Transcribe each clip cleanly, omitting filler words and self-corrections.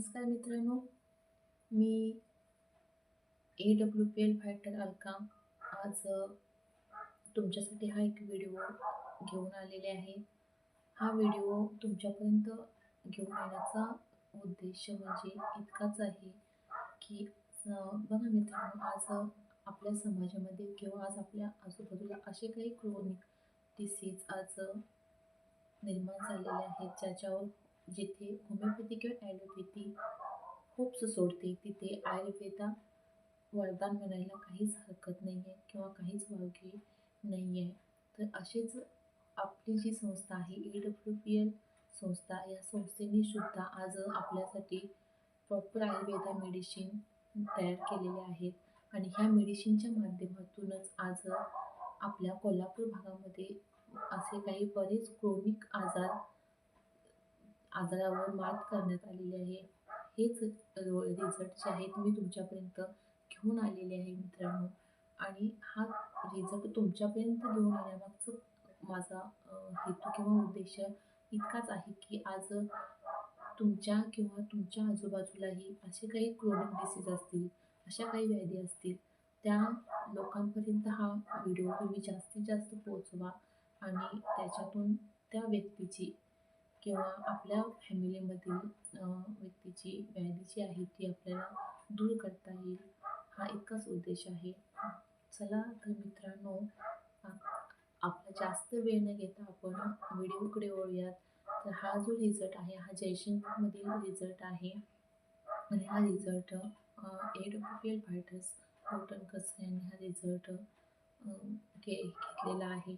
नमस्कार मित्रांनो, मी AWPL fighter Alka आज तुमच्यासाठी हा एक व्हिडिओ घेऊन आलेले आहे. हा व्हिडिओ तुमच्यापर्यंत घेऊन येण्याचा उद्देश म्हणजे इतकाच आहे की बघा मित्रांनो, आज आपल्या समाजामध्ये किंवा आज आपल्या आजूबाजूला असे काही क्रोनिक डिसीज आज निर्माण झालेले आहेत ज्याच्यावर जिथे होमिओपॅथी किंवा ॲलोपॅथी खूप सोडते तिथे आयुर्वेदा वरदान म्हणायला काहीच हरकत नाही आहे किंवा काहीच वावगे नाही आहे. तर अशीच आपली जी संस्था आहे AWPL संस्था, या संस्थेने सुद्धा आज आपल्यासाठी प्रॉपर आयुर्वेदा मेडिसिन तयार केलेले आहेत आणि ह्या मेडिसिनच्या माध्यमातूनच आज आपल्या कोल्हापूर भागामध्ये असे काही बरेच क्रोनिक आजारावर मात करण्यात आलेली आहे. हेच रिझल्ट जे आहेत मी तुमच्यापर्यंत घेऊन आलेले आहे मित्रांनो. आणि हा रिझल्ट तुमच्यापर्यंत घेऊन येण्यामागचं माझा हेतू किंवा उद्देश इतकाच आहे की आज तुमच्या किंवा तुमच्या आजूबाजूलाही असे काही क्रोनिक डिसीज असतील, अशा काही व्याधी असतील, त्या लोकांपर्यंत हा व्हिडिओ तुम्ही जास्तीत जास्त पोहोचवा आणि त्याच्यातून त्या व्यक्तीची किंवा आपल्या फॅमिलीमधील व्यक्तीची व्याधी जी आहे ती आपल्याला दूर करता येईल, हा इतकाच उद्देश आहे. चला तर मित्रांनो, आपला जास्त वेळ न घेता आपण व्हिडिओकडे वळूयात. तर हा जो रिझल्ट आहे हा जयशंकरमधील रिझल्ट आहे आणि हा रिझल्ट AWPL फायटर्स कौटणकस यांनी हा रिझल्ट घेतलेला आहे.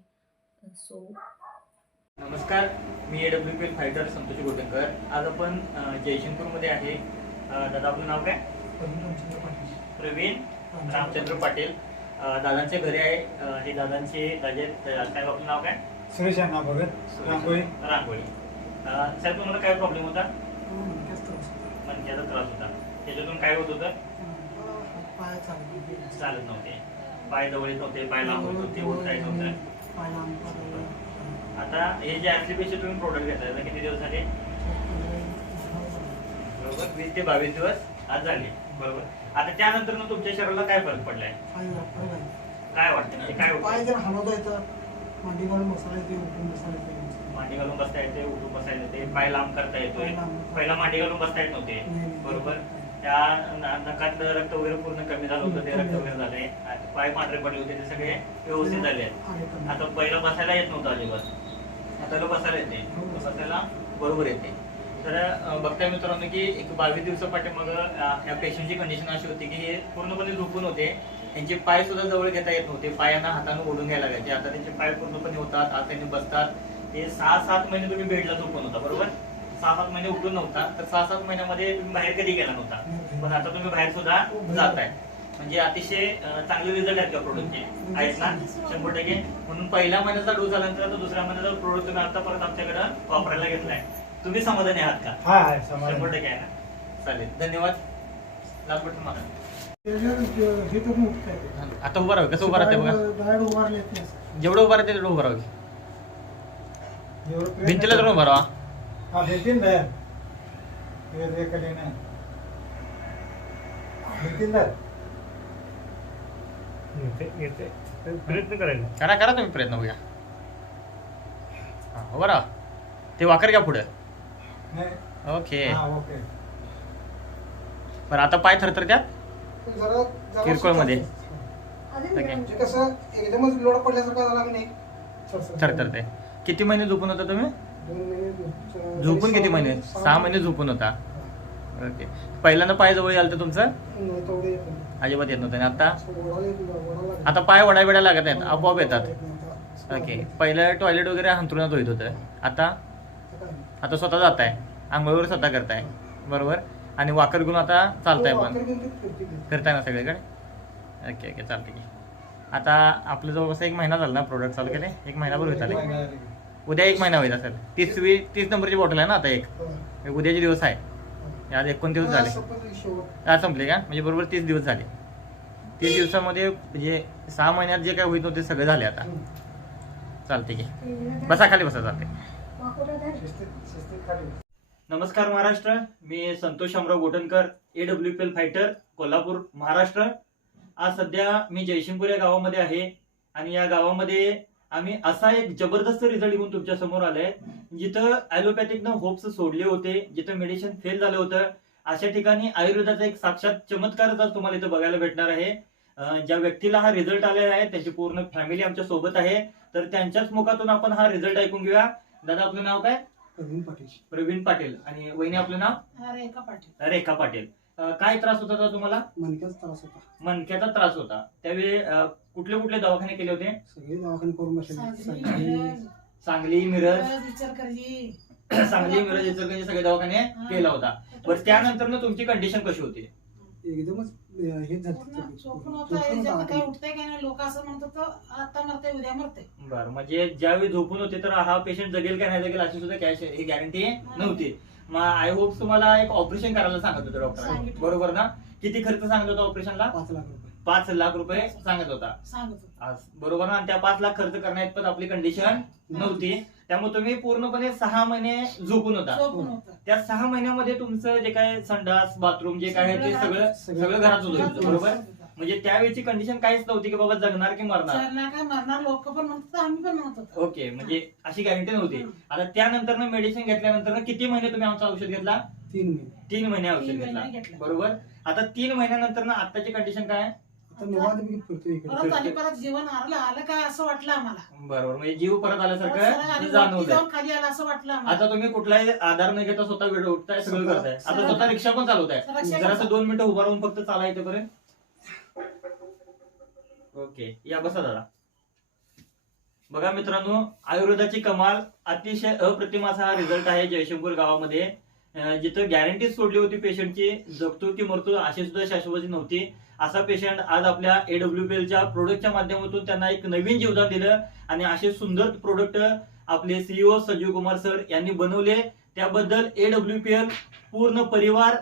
सो नमस्कार, मी AWPL फायटर संतोष गोटेकर. आज आपण जयशंकरमध्ये आहे. दादा, आपलं नाव काय? प्रवीण रामचंद्र पाटील. दादांचे घरी आहे. हे दादांचे काय आपलं नाव काय? सुरेश अण्णा भगत, रांगोळी. साहेब, तुम्हाला काय प्रॉब्लेम होता? मणक्याचा त्रास होता. त्याच्यातून काय होत होतं? चालत नव्हते, पाय जवळ येत नव्हते, पाय लांब होत होते, उठता येत नव्हतं. आता हे जे ऍप्लिकेशन तुम्ही प्रोडक्ट घेताय किती दिवस झाले? बरोबर, 20 ते 22 दिवस आज झाले. बरोबर. आता त्यानंतर तुमच्या शरीराला काय फरक पडलाय? काय वाटतं, म्हणजे काय होतं? मांडी घालून बसता येते, उठून बसायला येते, पाय लांब करता येतोय. पहिला मांडी घालून बसता येत नव्हते. बरोबर. त्या नकातलं रक्त वगैरे पूर्ण कमी झालं होतं, ते रक्त वगैरे झालंय. पाय पांढरे पडले होते, ते सगळे व्यवस्थित झाले. आता पहिला बसायला येत नव्हतं अजिबात, आता बसायला येते, बसायला बरोबर येते. तर बघताय मित्रांनो की एक 22 दिवसापाठी मग या पेशंटची कंडिशन अशी होती की हे पूर्णपणे झोपून होते. त्यांचे पाय सुद्धा जवळ घेता येत नव्हते, पायांना हाताने ओढून घ्यायला लागायचे. आता त्यांचे पाय पूर्णपणे होतात, हाताने बसतात. हे 6-7 महिने तुम्ही बेडला झोपून होता. बरोबर. 6-7 महिने उठून नव्हता. तर 6-7 महिन्यामध्ये तुम्ही बाहेर कधी गेला नव्हता, पण आता तुम्ही बाहेर सुद्धा जाताय. म्हणजे अतिशय चांगले रिझल्ट आहेत त्या प्रोडक्टचे, आहेत ना? 100%. म्हणून पहिल्या महिन्याचा डोस झाल्यानंतर आता दुसऱ्या महिन्याचा प्रोडक्ट तुम्ही आता परत आमच्याकडे वापरायला घेतलाय. तुम्ही समाधानी आहात का? 100% आहे ना? चालेल, धन्यवाद. लास्ट बटन मारा. आता उभा राहा. कसं उभा राहते बघा, जेवढं उभा राहते तेवढं उभा राहा. भिंतीला तर उभा राहा. प्रयत्न करायला करा तुम्ही प्रयत्न. बघा, उभा राहा. ते वाकर घ्या पुढे. ओके. पण आता पाय थरथर त्या किरकोळ मध्ये एकदमच लोड पडल्यासारखं झाला नाही. थरथर. ते किती महिने झोपून होता तुम्ही? झोपून किती महिने? 6 महिने झोपून होता. ओके. पहिल्यांदा पाय जवळ आलं तर तुमचं अजिबात येत नव्हतं. आणि आता पाय वडा बिडा लागत नाहीत, आपोआप येतात. ओके. पहिलं टॉयलेट वगैरे अंथरुणात होत होतं, आता स्वतः जाताय, आंघोळ वगैरे स्वतः करताय. बरोबर. आणि वाकर घेऊन आता चालताय, पण करताय ना सगळीकडे? ओके, चालते की. आता आपलं जवळपास 1 महिना झाला ना प्रोडक्ट चालू केले? 1 महिनाभर होत आले. उद्या 1 महिना होईल असेल. 30 नंबरची बॉटल आहे ना आता. उद्याचे दिवस आहे, आज 29 दिवस झाले. आज संपले का? म्हणजे बरोबर 30 दिवस झाले. 30 दिवसामध्ये म्हणजे 6 महिन्यात जे काय होत नव्हते सगळे झाले आता. चालते की. बसा खाली, बसा. चालते. नमस्कार महाराष्ट्र, मी संतोष शामराव गोटनकर, AWPL फायटर, कोल्हापूर, महाराष्ट्र. आज सध्या मी जयसिंगपूर या गावामध्ये आहे आणि या गावामध्ये आम्ही असा एक जबरदस्त रिझल्ट घेऊन तुमच्या समोर आलोय, जिथं ॲलोपॅथिकनं होप्स सोडले होते, जिथं मेडिसिन फेल झालं होतं, अशा ठिकाणी आयुर्वेदाचा एक साक्षात चमत्कारच आज तुम्हाला इथं बघायला भेटणार आहे. ज्या व्यक्तीला हा रिझल्ट आलेला आहे त्याची पूर्ण फॅमिली आमच्या सोबत आहे, तर त्यांच्याच मुखातून आपण हा रिझल्ट ऐकून घेऊया. दादा, आपलं नाव काय? प्रवीण पाटील. आणि वहिनी, आपलं नाव? रेखा पाटील. काय त्रास होता दादा तुम्हाला? मणक्याचा त्रास होता. मणक्याचा त्रास होता. त्यावेळी कुठले कुठले दवाखाने केले होते? सगळे दवाखाने करून बसले. सांगली, मिरज, सांगली, मिरज, इचलकरंजी सगळे दवाखाने केला होता. बरं, त्यानंतर ना तुमची कंडिशन कशी होती? एकदमच हे लोक असं म्हणत होतं आता मरते उद्या मरते. बरं, म्हणजे ज्यावेळी झोपून होते तर हा पेशंट जगेल का नाही जगेल अशी सुद्धा कॅश ही गॅरंटी नव्हती. मग आय होप तुम्हाला एक ऑपरेशन करायला सांगत होते डॉक्टर, बरोबर ना? किती खर्च सांगत होता ऑपरेशनला? 5 लाख रुपये. 5 लाख रुपये सांगत होता, बरोबर ना? त्या 5 लाख खर्च करण्यात पण आपली कंडिशन नव्हती. त्यामुळे तुम्ही पूर्णपणे 6 महिने झोपून होता. त्या 6 महिन्यामध्ये तुमचं जे काय संडास, बाथरूम जे काय आहे ते सगळं घरात होतं, बरोबर? म्हणजे त्यावेळेची कंडिशन काहीच नव्हती की बाबा जगणार की मरणार. लोक पण म्हणतात, आम्ही पण म्हणत ओके, म्हणजे अशी गॅरंटी नव्हती. आता त्यानंतर मेडिसिन घेतल्यानंतर किती महिने तुम्ही आमचं औषध घेतला? 3 महिने. 3 महिने औषध घेतला, बरोबर? आता 3 महिन्यानंतर ना आताची कंडिशन काय? आता निवांत मी फिरतोय इकडे. परत जीवन आलं काय असं वाटलं आम्हाला. बरोबर, म्हणजे जीव परत आल्यासारखं जाणवलं. खाली आला असं वाटलं आम्हाला. आता तुम्ही कुठलाही आधार न घेता स्वतः वेळ उठताय, सगळं करताय. आता स्वतः रिक्षा पण चालवताय. जरासं 2 मिनिटं उभा राहून फक्त चाला इथेपर्यंत. ओके, या बसा दादा. बघा मित्रांनो, आयुर्वेदाची कमाल, अतिशय अप्रतिम असा हा रिझल्ट आहे जयसिंगपूर गावामध्ये. जिथं गॅरंटी सोडली होती पेशंटची, जगतो की मरतो अशी सुद्धा शाश्वती नव्हती. असा पेशंट आज आपल्या AWPLच्या प्रोडक्टच्या माध्यमातून त्यांना एक नवीन जीवदान दिलं आणि असे सुंदर प्रोडक्ट आपले CEO संजीव कुमार सर यांनी बनवले. त्याबद्दल AWPL पूर्ण परिवार